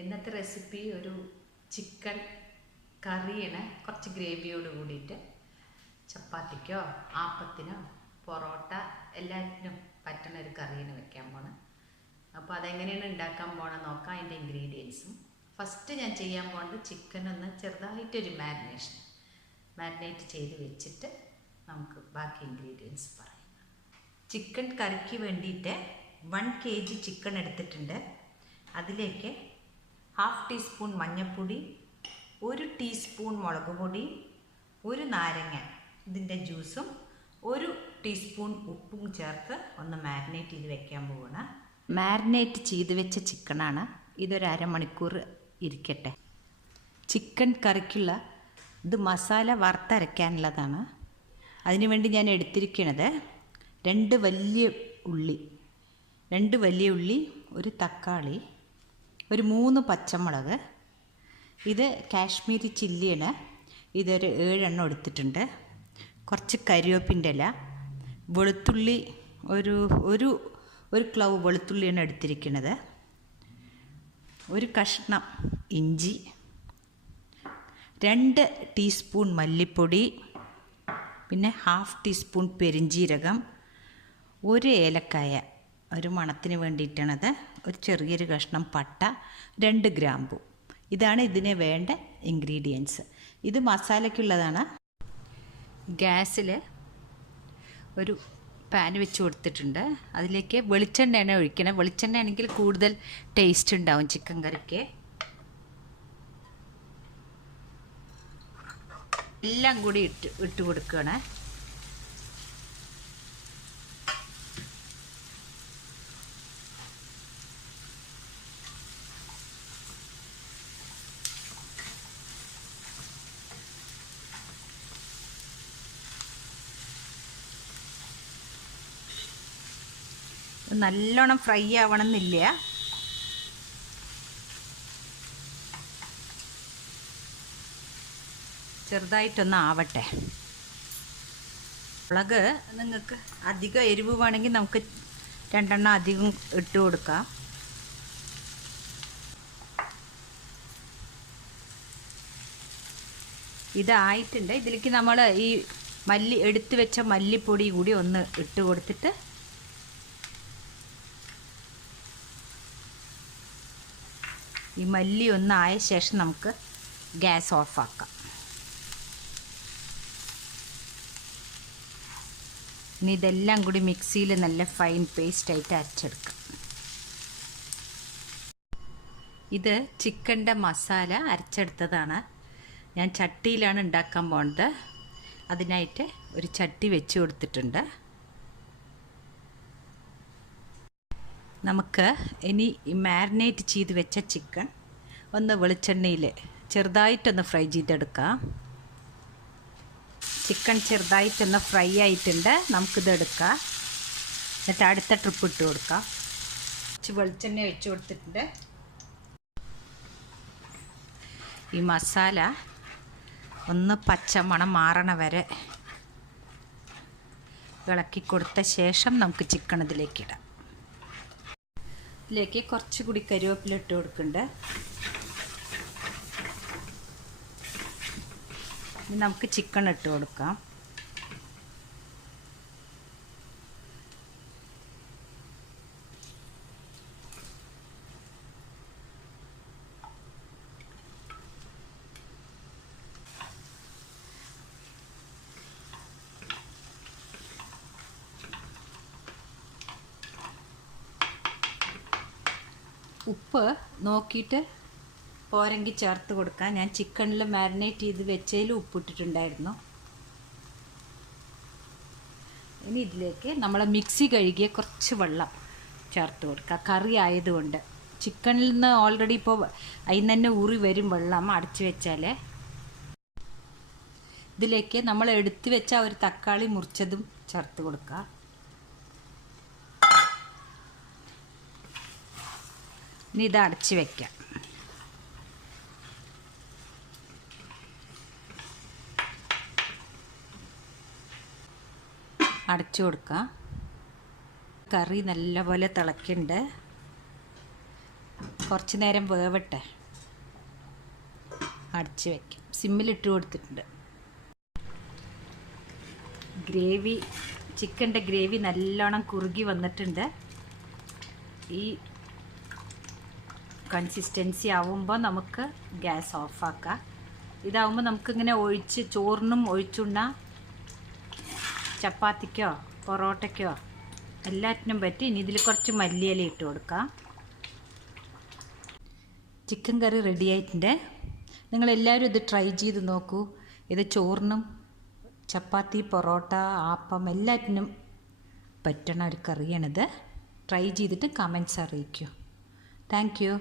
ഇന്നത്തെ റെസിപ്പി ഒരു ചിക്കൻ കറിയാണ്. കുറച്ച് ഗ്രേവിയോട് കൂടിയിട്ട് ചപ്പാത്തിക്കോ ആപ്പത്തിനോ പൊറോട്ട എല്ലാറ്റിനും പറ്റുന്ന ഒരു കറിയാണ് വെക്കാൻ പോണത്. അപ്പോൾ അതെങ്ങനെയാണ് ഉണ്ടാക്കാൻ പോകണമെന്ന് നോക്കാം. അതിൻ്റെ ഇൻഗ്രീഡിയൻസും ഫസ്റ്റ് ഞാൻ ചെയ്യാൻ പോകുന്നത് ചിക്കൻ ഒന്ന് ചെറുതായിട്ടൊരു മാരിനേറ്റ് ചെയ്ത് വെച്ചിട്ട് നമുക്ക് ബാക്കി ഇൻഗ്രീഡിയൻസ് പറയാം. ചിക്കൻ കറിക്ക് വേണ്ടിയിട്ട് 1 kg ചിക്കൻ എടുത്തിട്ടുണ്ട്. അതിലേക്ക് 1/2 ടീസ്പൂൺ മഞ്ഞൾപ്പൊടി, 1 ടീസ്പൂൺ മുളക് പൊടി, 1 നാരങ്ങ ഇതിൻ്റെ ജ്യൂസും 1 ടീസ്പൂൺ ഉപ്പും ചേർത്ത് ഒന്ന് മാരിനേറ്റ് ചെയ്ത് വെക്കാൻ പോവുകയാണ്. മാരിനേറ്റ് ചെയ്ത് വെച്ച ചിക്കനാണ്. ഇതൊരു അരമണിക്കൂർ ഇരിക്കട്ടെ. ചിക്കൻ കറിക്കുള്ള ഇത് മസാല വറുത്തരയ്ക്കാനുള്ളതാണ്. അതിനുവേണ്ടി ഞാൻ എടുത്തിരിക്കുന്നത് 2 വലിയ ഉള്ളി, 1 തക്കാളി, ഒരു 3 പച്ചമുളക്. ഇത് കാശ്മീരി ചില്ലിയാണ്. ഇതൊരു 7 എണ്ണം എടുത്തിട്ടുണ്ട്. കുറച്ച് കരിവേപ്പിൻ്റെ ഇല, വെളുത്തുള്ളി ഒരു ക്ലൗ വെളുത്തുള്ളിയാണ് എടുത്തിരിക്കുന്നത്, ഒരു കഷ്ണം ഇഞ്ചി, 2 ടീസ്പൂൺ മല്ലിപ്പൊടി, പിന്നെ 1/2 ടീസ്പൂൺ പെരിഞ്ജീരകം, 1 ഏലക്കായ ഒരു മണത്തിന് വേണ്ടിയിട്ടാണത്, ഒരു ചെറിയൊരു കഷ്ണം പട്ട, 2 ഗ്രാമ്പു. ഇതാണ് ഇതിന് വേണ്ട ഇൻഗ്രീഡിയൻസ്. ഇത് മസാലയ്ക്കുള്ളതാണ്. ഗ്യാസിൽ ഒരു പാൻ വെച്ച് കൊടുത്തിട്ടുണ്ട്. അതിലേക്ക് വെളിച്ചെണ്ണയാണ് ഒഴിക്കണം. വെളിച്ചെണ്ണ ആണെങ്കിൽ കൂടുതൽ ടേസ്റ്റ് ഉണ്ടാവും ചിക്കൻ കറിക്ക്. എല്ലാം കൂടി ഇട്ട് കൊടുക്കുകയാണ്. നല്ലോണം ഫ്രൈ ആവണമെന്നില്ല. ചെറുതായിട്ടൊന്ന് ആവട്ടെ. മുളക് നിങ്ങൾക്ക് അധികം എരിവ് വേണമെങ്കിൽ നമുക്ക് 2 എണ്ണം അധികം ഇട്ട് കൊടുക്കാം. ഇതായിട്ടുണ്ട്. ഇതിലേക്ക് നമ്മൾ ഈ എടുത്തു വെച്ച മല്ലിപ്പൊടി കൂടി ഒന്ന് ഇട്ട് കൊടുത്തിട്ട് ഈ മല്ലി ഒന്നായ ശേഷം നമുക്ക് ഗ്യാസ് ഓഫാക്കാം. ഇനി ഇതെല്ലാം കൂടി മിക്സിയിൽ നല്ല ഫൈൻ പേസ്റ്റായിട്ട് അരച്ചെടുക്കാം. ഇത് ചിക്കൻ്റെ മസാല അരച്ചെടുത്തതാണ്. ഞാൻ ചട്ടിയിലാണ് ഉണ്ടാക്കാൻ പോകുന്നത്. അതിനായിട്ട് ഒരു ചട്ടി വെച്ച് കൊടുത്തിട്ടുണ്ട്. നമുക്ക് ഇനി മാരിനേറ്റ് ചെയ്ത് വെച്ച ചിക്കൻ ഒന്ന് വെളിച്ചെണ്ണയിൽ ചെറുതായിട്ടൊന്ന് ഫ്രൈ ചെയ്തെടുക്കാം. ചിക്കൻ ചെറുതായിട്ടൊന്ന് ഫ്രൈ ആയിട്ടുണ്ട്. നമുക്കിത് എടുക്കാം. എന്നിട്ട് അടുത്ത ട്രിപ്പ് ഇട്ട് കൊടുക്കാം. വെളിച്ചെണ്ണ ഒഴിച്ച് കൊടുത്തിട്ടുണ്ട്. ഈ മസാല ഒന്ന് പച്ചമണം മാറണ വരെ ഇളക്കി കൊടുത്ത ശേഷം നമുക്ക് ചിക്കൻ ഇതിലേക്ക് ഇടാം. ഇതിലേക്ക് കുറച്ചുകൂടി കരിവേപ്പില ഇട്ട് കൊടുക്കുന്നുണ്ട്. നമുക്ക് ചിക്കൻ ഇട്ട് കൊടുക്കാം. ഉപ്പ് നോക്കിയിട്ട് പോരെങ്കിൽ ചേർത്ത് കൊടുക്കാം. ഞാൻ ചിക്കനിൽ മാരിനേറ്റ് ചെയ്ത് വെച്ചതിൽ ഉപ്പിട്ടിട്ടുണ്ടായിരുന്നു. ഇനി ഇതിലേക്ക് നമ്മൾ മിക്സി കഴുകിയ കുറച്ച് വെള്ളം ചേർത്ത് കൊടുക്കുക. കറി ആയതുകൊണ്ട് ചിക്കനിൽ നിന്ന് ഓൾറെഡി ഇപ്പോൾ അതിൽ തന്നെ ഊറി വരും വെള്ളം അടച്ചു വെച്ചാൽ. ഇതിലേക്ക് നമ്മൾ എടുത്തു വെച്ച ഒരു തക്കാളി മുറിച്ചതും ചേർത്ത് കൊടുക്കുക. ഇനി ഇത് അടച്ച് വയ്ക്കാം. അടച്ചു കൊടുക്കാം. കറി നല്ലപോലെ തിളയ്ക്കുന്നുണ്ട്. കുറച്ച് നേരം വേവട്ടെ. അടച്ച് വയ്ക്കും. സിമ്മിലിട്ട് കൊടുത്തിട്ടുണ്ട്. ഗ്രേവി, ചിക്കൻ്റെ ഗ്രേവി നല്ലോണം കുറുകി വന്നിട്ടുണ്ട്. ഈ കൺസിസ്റ്റൻസി ആവുമ്പോൾ നമുക്ക് ഗ്യാസ് ഓഫാക്കാം. ഇതാവുമ്പോൾ നമുക്കിങ്ങനെ ഒഴിച്ച് ചോറിനും ഒഴിച്ചുണ്ണാം, ചപ്പാത്തിക്കോ പൊറോട്ടയ്ക്കോ എല്ലാറ്റിനും പറ്റി. ഇനി ഇതിൽ കുറച്ച് മല്ലിയില ഇട്ട് കൊടുക്കാം. ചിക്കൻ കറി റെഡി ആയിട്ടുണ്ട്. നിങ്ങളെല്ലാവരും ഇത് ട്രൈ ചെയ്ത് നോക്കൂ. ഇത് ചോറിനും ചപ്പാത്തി, പൊറോട്ട, ആപ്പം എല്ലാറ്റിനും പറ്റണ ഒരു കറിയാണിത്. ട്രൈ ചെയ്തിട്ട് കമൻറ്റ്സ് അറിയിക്കൂ. Thank you.